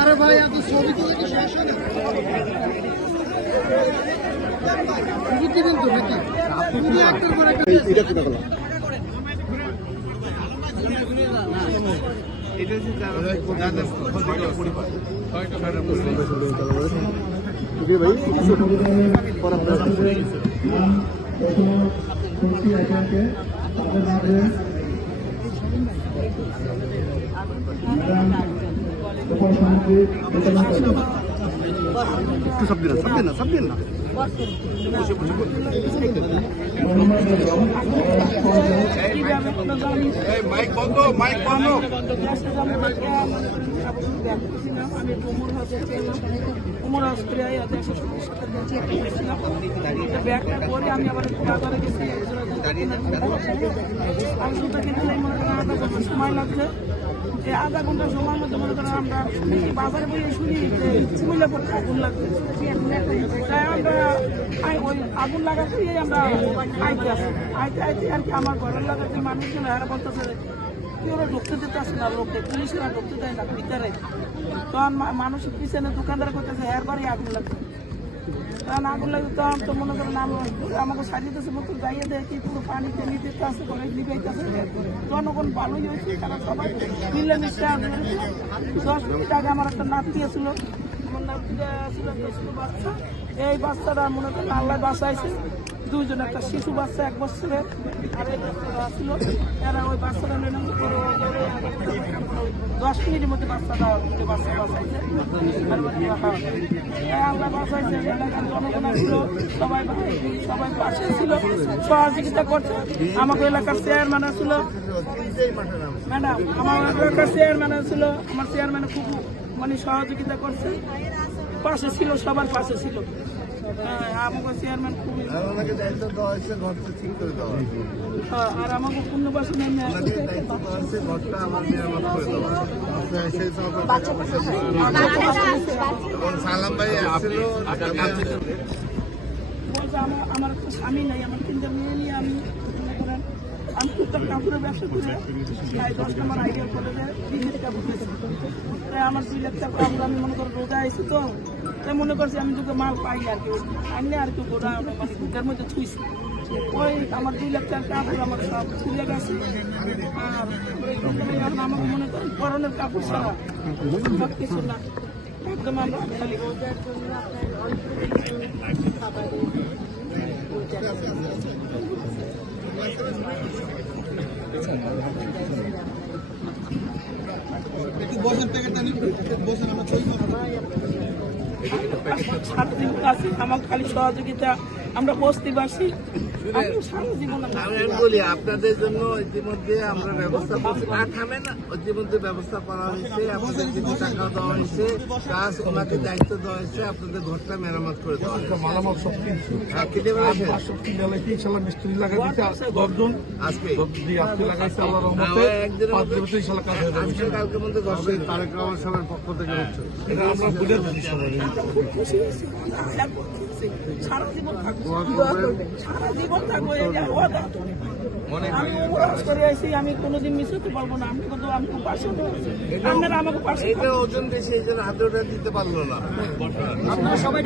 আরে ভাই এত ছবি তুলে কি সমস্যা নেই দিবেন তো নাকি আপনি একটার পর একটা এটা কি দেখলাম এটা যে দাদা পরিবার জি ভাই পরে আমরা একটু সব দিন না মাইক বন্ধ আমি উমর অস্ট্রেলিয়ায় ব্যাগটা করে আমি আবার বাজারে গেছি আমি জুতা কিনতে আধা ঘন্টা সময় লাগছে এই আধা ঘন্টা সময়ের মধ্যে মনে করেন আমরা বাজারে বই শুনি যে চিমিলা করতে আগুন লাগছে তাই আমরা ওই আগুন লাগাতে আমরা আইতে আর কি আমার ঘরের লাগাতে মানুষজন এরা বলতেছে ওরা ঢুকতে দিতে আসে না লোককে পুলিশরা ঢুকতে দেয় না ভিতরে তখন মানুষের পিছনে দোকানদার করতেছে এরবারই আগুন লাগছে তখন আগুন লাগছে তখন তো মনে করেন আমাকে সাজিয়েছে মতো যাইয়ে দেয় কি পুরো পানিতে নিতে আসে করে নিবেইতেছে জনগণ ভালোই হয়েছে তারা সবাই মিলেমিশে 10 মিনিট আগে আমার একটা নাতি ছিল আমার নাতিটা ছিল বাচ্চা এই বাচ্চাটা মনে করেন আল্লাহ বাঁচাইছে দুইজন একটা শিশু বাচ্চা 1 বছরের আর এই বাচ্চাটা ছিল এরা ওই বাচ্চাটা নিয়ে 10 মিনিটের মধ্যে বাচ্চাটা বাঁচাইছে আল্লাহ বাঁচাইছে এলাকার জনগণ ছিল সবাই পাশে ছিল সহযোগিতা করছে আমাকে এলাকার চেয়ারম্যান ছিল ম্যাডাম আমার এলাকার চেয়ারম্যান ছিল আমার চেয়ারম্যান খুব মানে সহযোগিতা করছে পাশে ছিল সবার পাশে ছিল আমাকে চেয়ারম্যান খুবই আর আমাকে পূর্ণবাসী আমার একটা স্বামী নাই আমার 3টা মেয়ে নিয়ে আমি টুকটাক কাপড়ের ব্যবসা করে 10 নম্বর আইডিয়া কলেজে বিজনেস কাপড় তাই আমার 2 লাখ টাকা আমি মনে করি রোজা আইসি তো তাই মনে করছি আমি তোকে মাল পাই আর কি আনলে আর কি গোড়া মানে দুটার মধ্যে ছুঁইছি ওই আমার 2 লাখ টাকা কাপড় আমার সব খুলে গেছে আর আমাকে মনে করেন পরনের কাপড় ছাড়া সব কিছু না একদম আমরা খালি আমার খালি সহযোগিতা আমরা বস্তিবাসী বলি আপনাদের জন্য ইতিমধ্যে আমরা ব্যবস্থা ইতিমধ্যে ব্যবস্থা করা হয়েছে আপনাদের কিছু টাকা দেওয়া হয়েছে প্লাস ওনাকে দায়িত্ব দেওয়া হয়েছে আপনাদের ঘরটা মেরামত করে দেওয়া হয়েছে মালামাল সব কিনছি মিস্ত্রি লাগাই দিতে 10 জন আজকে লাগাইছে আল্লাহর রহমতে 5 দিন ইনশাআল্লাহ কাজ হয়ে যাবে কালকের মধ্যে তারেক রহমান সাহেবের পক্ষ থেকে হচ্ছে এটা আমরা বলে দিচ্ছি সবাই সারা জীবন থাকবো আমি করে আসি আমি কোনোদিন মিস হতে পারবো না আমি কিন্তু আমি খুব পাশে আপনারা আমাকে পাশে এটা ওজন বেশি এই জন্য হাতে ওটা দিতে পারলো না আপনারা সবাই